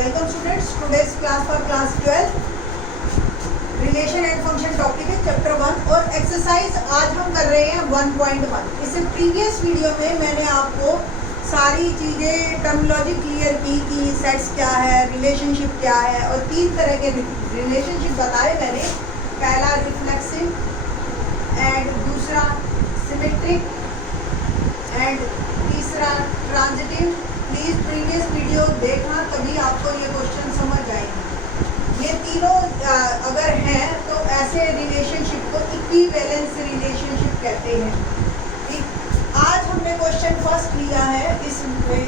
Welcome students, today's class for class 12 relation and function topic है chapter 1 और exercise आज हम कर रहे हैं 1.1। इससे प्रीवियस वीडियो में मैंने आपको सारी चीज़ें टर्मिनोलॉजी क्लियर की कि सेट्स क्या है, रिलेशनशिप क्या है और 3 तरह के रिलेशनशिप बताए मैंने। पहला रिफ्लेक्सिव एंड दूसरा सिमेट्रिक एंड तीसरा ट्रांजिटिव। प्लीज़ प्रीवियस वीडियो देखना, तभी आपको ये क्वेश्चन समझ आएंगे। ये तीनों अगर हैं तो ऐसे रिलेशनशिप को इक्विवेलेंस रिलेशनशिप कहते हैं। ठीक, आज हमने क्वेश्चन फर्स्ट लिया है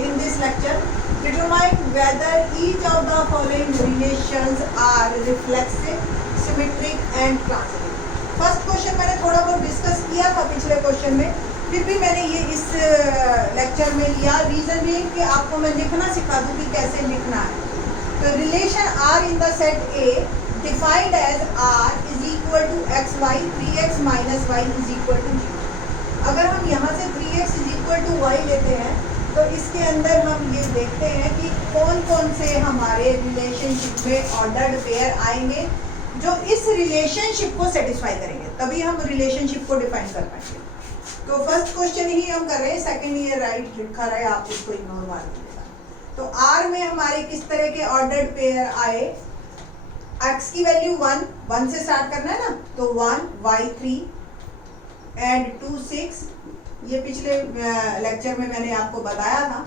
in this lecture, determine whether each of the following relations are reflexive, symmetric and transitive. First question मैंने थोड़ा बहुत डिस्कस किया था पिछले क्वेश्चन में, फिर भी मैंने ये इस लेक्चर में लिया। रीज़न ये कि आपको मैं लिखना सिखा दूँ कि कैसे लिखना है। तो relation R in the set A defined as R is equal to x y 3x minus y is equal to 0। अगर हम यहाँ से 3x is equal to Y लेते हैं तो इसके अंदर हम ये देखते हैं कि कौन कौन से हमारे रिलेशनशिप में ऑर्डर्ड पेयर आएंगे जो इस रिलेशनशिप को सेटिस्फाई करेंगे, तभी हम रिलेशनशिप को डिफाइन कर पाएंगे। तो फर्स्ट क्वेश्चन ही हम कर रहे हैं, सेकंड ये राइट लिखा रहे, आप इसको इग्नोर मार दीजिएगा। तो आर में हमारे किस तरह के ऑर्डर्ड पेयर आए, एक्स की वैल्यू 1 से स्टार्ट करना है ना, तो 1 y 3 एंड 2 6, ये पिछले लेक्चर में मैंने आपको बताया था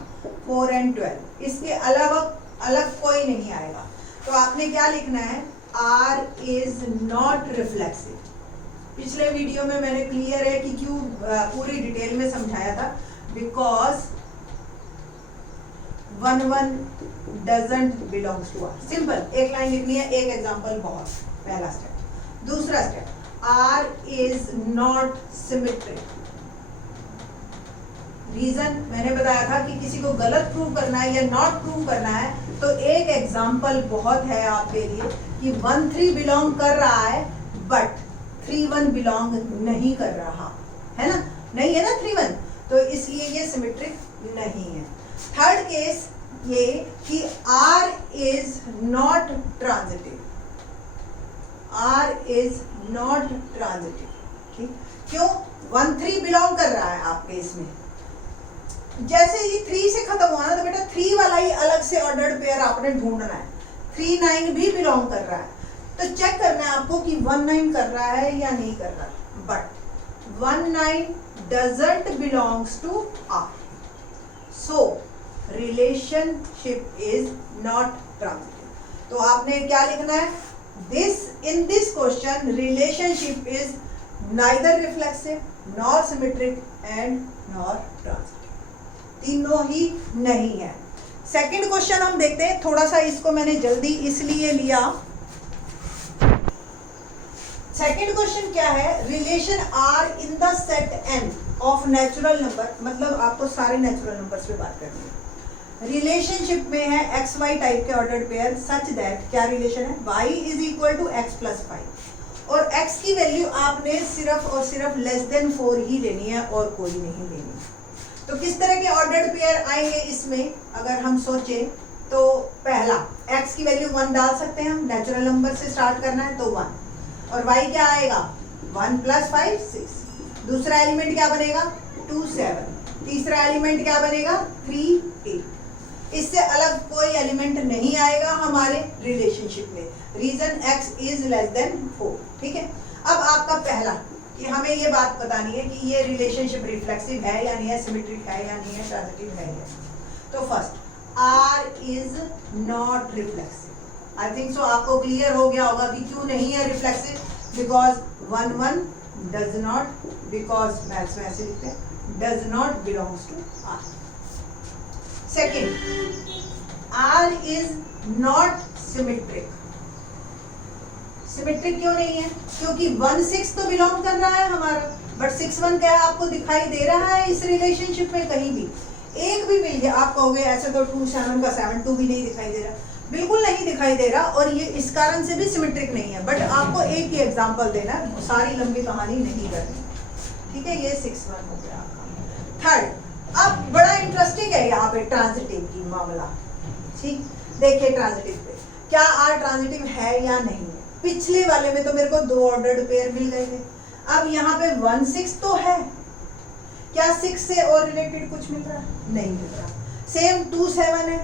4 एंड 12। इसके अलावा अलग कोई नहीं आएगा। तो आपने क्या लिखना है, आर इज नॉट रिफ्लेक्सिव। पिछले वीडियो में मैंने क्लियर है कि क्यों पूरी डिटेल में समझाया था, because 1 doesn't belongs to R. Simple एक लाइन लिखनी है, एक एग्जांपल बहुत। पहला स्टेप। दूसरा step, R is not symmetric. Reason मैंने बताया था कि किसी को गलत प्रूव करना है या नॉट प्रूव करना है तो एक एग्जांपल बहुत है आपके लिए कि 1 3 बिलोंग कर रहा है बट 3 1 बिलोंग नहीं कर रहा है ना, नहीं है ना 3 1, तो इसलिए ये सिमेट्रिक नहीं है। थर्ड केस ये कि R is not transitive. R is not transitive. ठीक, क्यों? 1 3 बिलोंग कर रहा है आपके इसमें। जैसे ही 3 से खत्म हुआ ना तो बेटा 3 वाला ही अलग से ऑर्डर्ड पेयर आपने ढूंढना है। 3 9 भी बिलोंग कर रहा है तो चेक करना है आपको कि 1 9 कर रहा है या नहीं कर रहा, but 1 9 doesn't belongs to R, so relationship is not transitive. तो आपने क्या लिखना है, in this question relationship is neither reflexive nor symmetric and nor transitive, तीनों ही नहीं है। सेकंड क्वेश्चन हम देखते हैं, थोड़ा सा इसको मैंने जल्दी इसलिए लिया। सेकेंड क्वेश्चन क्या है, relation R in the set N of natural number, मतलब आपको सारे नेचुरल नंबर्स पे बात करनी है। रिलेशनशिप में है एक्स वाई टाइप के ऑर्डर्ड पेयर सच दैट, क्या रिलेशन है, y is equal to x plus 5 और x की वैल्यू आपने सिर्फ और सिर्फ लेस देन 4 ही लेनी है और कोई नहीं लेनी। तो किस तरह के ऑर्डर्ड पेयर आएंगे इसमें अगर हम सोचें तो पहला x की वैल्यू 1 डाल सकते हैं हम, नेचुरल नंबर से स्टार्ट करना है तो 1, और y क्या आएगा 1 + 5 6। दूसरा एलिमेंट क्या बनेगा 2 7। तीसरा एलिमेंट क्या बनेगा 3 8। इससे अलग कोई एलिमेंट नहीं आएगा हमारे रिलेशनशिप में। Reason x is less than 4। ठीक है, अब आपका पहला कि हमें ये बात बतानी है कि ये रिलेशनशिप रिफ्लेक्सिव है या नहीं है, सिमेट्रिक है या नहीं है, ट्रांजिटिव है या। तो first r is not reflexive. I think so आपको क्लियर हो गया होगा कि क्यों नहीं है reflexive, because 1 1 does not, because maths में ऐसे लिखते हैं, does not belongs to R. Second, R is not symmetric. Symmetric क्यों नहीं है, क्योंकि 1 6 तो बिलोंग कर रहा है हमारा, बट 6 1 क्या आपको दिखाई दे रहा है इस रिलेशनशिप में, कहीं भी एक भी मिल गया। आप कहोगे ऐसे तो 2 7 का 7 2 भी नहीं दिखाई दे रहा, बिल्कुल नहीं दिखाई दे रहा, और ये इस कारण से भी सिमेट्रिक नहीं है। बट आपको एक ही एग्जांपल देना है, सारी लंबी कहानी नहीं करनी। ठीक है, ये 6 1 हो गया आपका। थर्ड, अब बड़ा इंटरेस्टिंग है यहाँ पे ट्रांजिटिव की मामला। ठीक, देखिए ट्रांजिटिव पे क्या आर ट्रांजिटिव है या नहीं है। पिछले वाले में तो मेरे को 2 ऑर्डर्ड पेयर मिल गए थे, अब यहाँ पे 1 6 तो है, क्या 6 से और रिलेटेड कुछ मिल रहा है? नहीं मिल रहा। सेम 2 7 है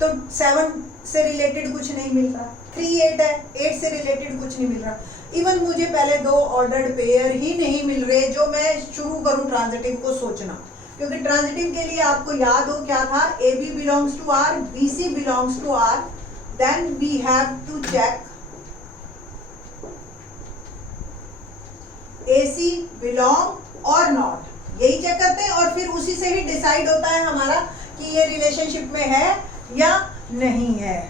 तो 7 से रिलेटेड कुछ नहीं मिल रहा। 3 8 है, 8 से रिलेटेड कुछ नहीं मिल रहा। इवन मुझे पहले 2 ऑर्डर्ड पेयर ही नहीं मिल रहे जो मैं शुरू करूं ट्रांजिटिव को सोचना, क्योंकि ट्रांजिटिव के लिए आपको याद हो क्या था, A B belongs to R, B C belongs to R, then we have to check A C belong or not, यही चेक करते हैं और फिर उसी से ही डिसाइड होता है हमारा कि ये रिलेशनशिप में है या नहीं है।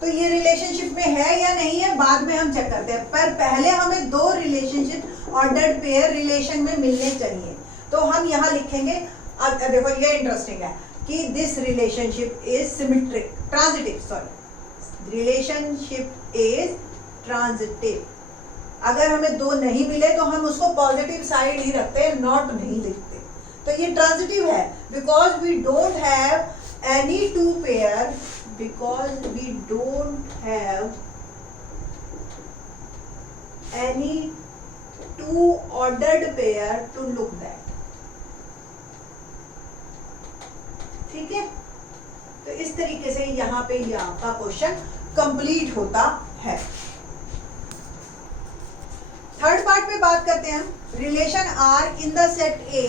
तो ये रिलेशनशिप में है या नहीं है बाद में हम चेक करते हैं, पर पहले हमें 2 रिलेशनशिप ऑर्डर्ड पेयर रिलेशन में मिलने चाहिए। तो हम यहाँ लिखेंगे, अब देखो ये इंटरेस्टिंग है कि this relationship is symmetric, transitive, sorry, relationship is transitive. अगर हमें 2 नहीं मिले तो हम उसको पॉजिटिव साइड ही रखते हैं, नॉट नहीं लिखते। तो ये ट्रांजिटिव है because we don't have any 2 pair, because we don't have any 2 ordered pair to look that, ठीक है। तो इस तरीके से यहाँ पे ये आपका क्वेश्चन कंप्लीट होता है। थर्ड पार्ट पे बात करते हैं हम, relation R in the set A.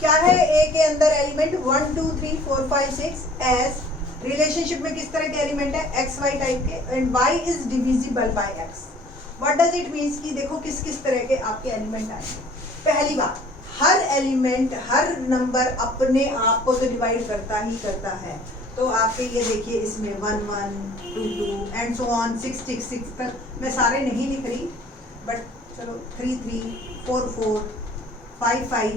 क्या है ए के अंदर एलिमेंट 1 2 3 4 5 6 एस। रिलेशनशिप में किस तरह के एलिमेंट है, एक्स वाई टाइप के, and y is divisible by x. What does it means कि देखो किस किस तरह के आपके एलिमेंट आएंगे। पहली बात, हर एलिमेंट हर नंबर अपने आप को तो डिवाइड करता ही करता है। तो आपके ये देखिए इसमें 1 1 2 2 एंड सो ऑन 6 6 6 तक, मैं सारे नहीं लिख रही बट चलो 3 3 4 4 5 5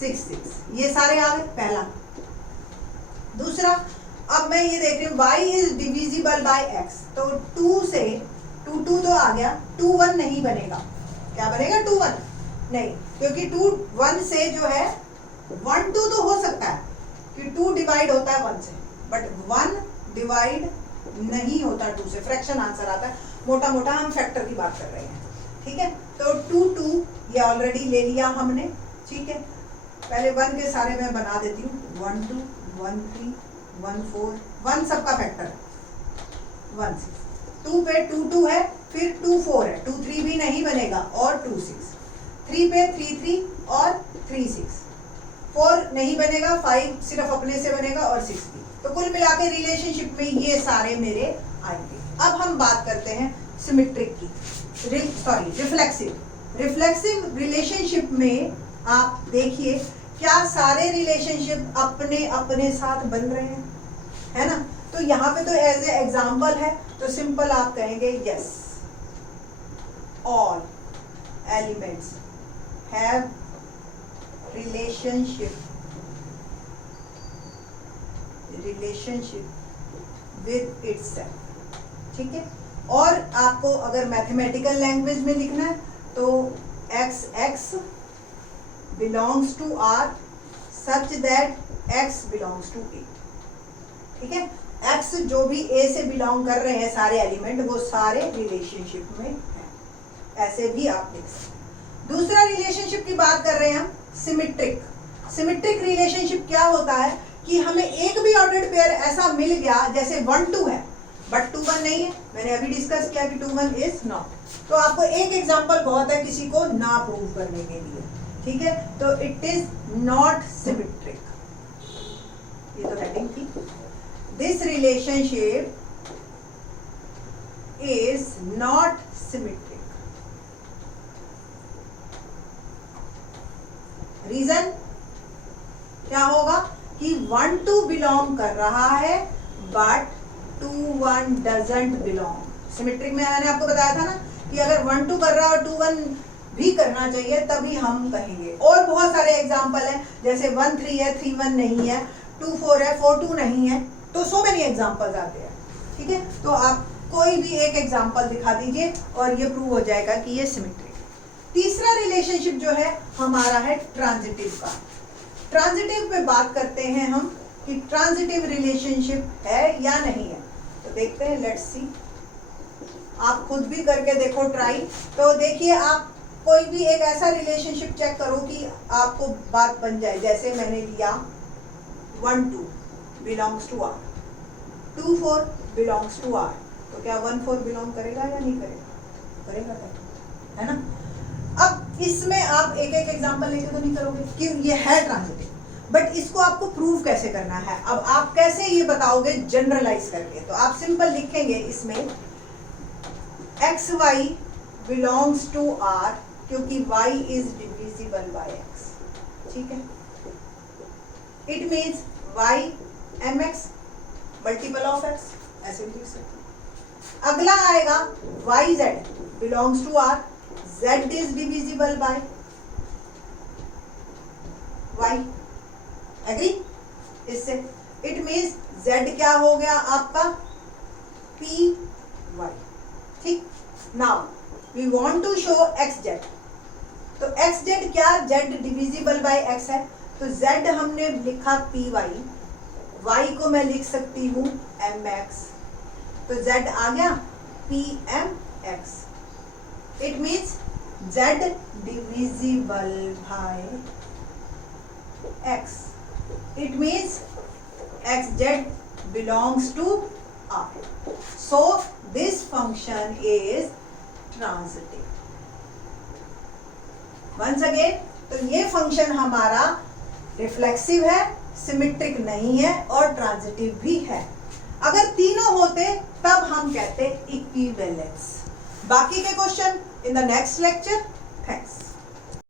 6 6 ये सारे आ गए, पहला। दूसरा, अब मैं ये देख रही हूँ y is divisible by x, तो 2 से 2 2 तो आ गया, 2 1 नहीं बनेगा। क्या बनेगा? 2 1 नहीं, क्योंकि 2 1 से जो है 1 2 तो हो सकता है कि 2 डिवाइड होता है 1 से, बट 1 डिवाइड नहीं होता 2 से, फ्रैक्शन आंसर आता है। मोटा मोटा हम फैक्टर की बात कर रहे हैं, ठीक है। तो 2 2 ये ऑलरेडी ले लिया हमने, ठीक है। पहले 1 के सारे मैं बना देती हूँ, 1 2 1 3 1 4, 1 सबका फैक्टर है 1 6, 2 पे 2 2 है, फिर 2 4 है, 2 3 भी नहीं बनेगा और 2 6, 3 पे 3 3 और 3 6, 4 नहीं बनेगा, 5 सिर्फ अपने से बनेगा और 6 भी। तो कुल मिला के रिलेशनशिप में ये सारे मेरे आएंगे। अब हम बात करते हैं सिमेट्रिक की, सॉरी रिफ्लेक्सिव रिलेशनशिप में आप देखिए क्या सारे रिलेशनशिप अपने अपने साथ बन रहे हैं, है ना। तो यहाँ पे तो एज ए एग्जाम्पल है, तो सिंपल आप कहेंगे yes, all elements have relationship with itself, ठीक है। और आपको अगर मैथमेटिकल लैंग्वेज में लिखना है तो x x belongs to R such that X belongs to A, ठीक है। X जो भी A से बिलोंग कर रहे हैं सारे एलिमेंट, वो सारे रिलेशनशिप में हैं, ऐसे भी आप लिख सकते। दूसरा रिलेशनशिप की बात कर रहे हैं हम, सिमेट्रिक। सिमेट्रिक रिलेशनशिप क्या होता है कि हमें एक भी ऑर्डर्ड पेयर ऐसा मिल गया जैसे 1 2 है बट 2 1 नहीं है, मैंने अभी डिस्कस किया कि 2 1 इज नॉट। तो आपको एक एग्जांपल बहुत है किसी को ना प्रूव करने के लिए, ठीक है। तो इट इज नॉट सिमेट्रिक, ये तो हेडिंग थी। This relationship is not symmetric. Reason क्या होगा कि 1 2 बिलोंग कर रहा है बट 2 1 डजंट बिलोंग। सिमेट्रिक में मैंने आपको बताया था ना कि अगर 1 2 कर रहा है और 2 1 भी करना चाहिए तभी हम कहेंगे। और बहुत सारे एग्जाम्पल हैं, जैसे 1 3 है 3 1 नहीं है, 2 4 है 4 2 नहीं है, तो सो मेनी एग्जाम्पल्स आते हैं, ठीक है। तो आप कोई भी एक एग्जाम्पल दिखा दीजिए और ये प्रूव हो जाएगा कि ये सिमेट्रिक। तीसरा रिलेशनशिप जो है हमारा है ट्रांजिटिव का। ट्रांजिटिव पे बात करते हैं हम कि ट्रांजिटिव रिलेशनशिप है या नहीं है। तो देखते हैं, लेट्स सी। आप खुद भी करके देखो ट्राई। तो देखिए, आप कोई भी एक ऐसा रिलेशनशिप चेक करो कि आपको बात बन जाए। जैसे मैंने लिया 1-2 belongs to R, 2-4 belongs to R, तो क्या 1-4 बिलोंग करेगा या नहीं करेगा? करेगा, है ना। अब इसमें आप एक एक एग्जांपल लेके तो नहीं करोगे कि ये है ट्रांजिटिव, बट इसको आपको प्रूव कैसे करना है। अब आप कैसे ये बताओगे जनरलाइज करके? तो आप सिंपल लिखेंगे इसमें XY बिलोंग्स टू R, क्योंकि Y is divisible by X, ठीक है। It means Y MX multiple of X, ऐसे भी लिख सकते। अगला आएगा YZ belongs to R, Z is divisible by Y, agree? इससे इट मीन्स Z क्या हो गया आपका? PY, ठीक। Now we want to show XZ, तो XZ क्या? Z डिविजिबल बाय X है, तो Z हमने लिखा PY, Y को मैं लिख सकती हूँ MX, तो Z आ गया PMX। It means Z divisible by X, it means XZ belongs to R. So this function is transitive. Once again, तो ये फंक्शन हमारा रिफ्लेक्सिव है, सिमेट्रिक नहीं है और ट्रांजिटिव भी है। अगर तीनों होते तब हम कहते इक्विवेलेंस। बाकी के question in the next lecture. Thanks.